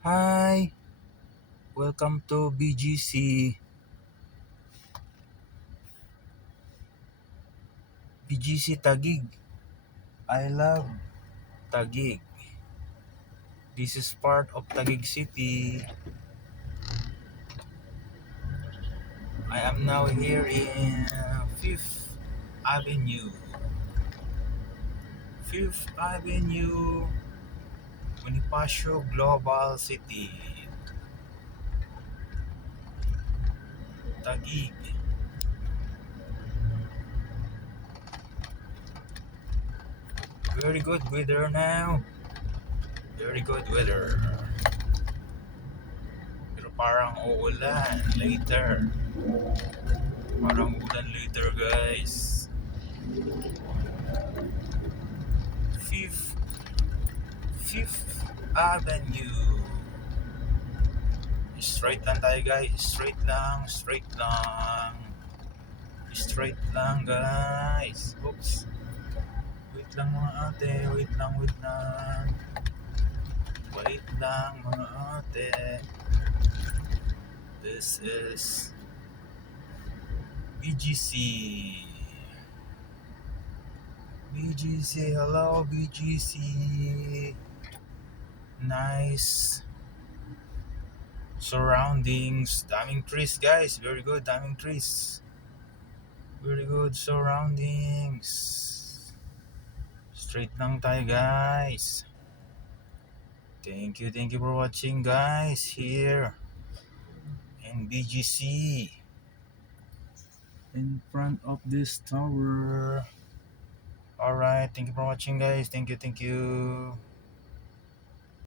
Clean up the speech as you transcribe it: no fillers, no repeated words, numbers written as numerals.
Hi, welcome to BGC Taguig. I love Taguig. This is part of Taguig City. I am now here in 5th Avenue. 5th Avenue, Bonifacio Global City, Taguig. Very good weather now. Very good weather. Pero parang uulan later. Parang ulan later guys. 5th 5th Avenue. Straight lang tayo guys. Straight lang. Straight lang. Straight lang guys. Oops. Wait lang mga ate. Wait lang. Wait lang. Wait lang mga ate. This is BGC. BGC. Hello BGC. Nice surroundings. Daming trees guys. Very good. Daming trees. Very good surroundings. Straight lang tayo guys. Thank you for watching guys here in BGC in front of this tower. Alright, thank you for watching guys. Thank you.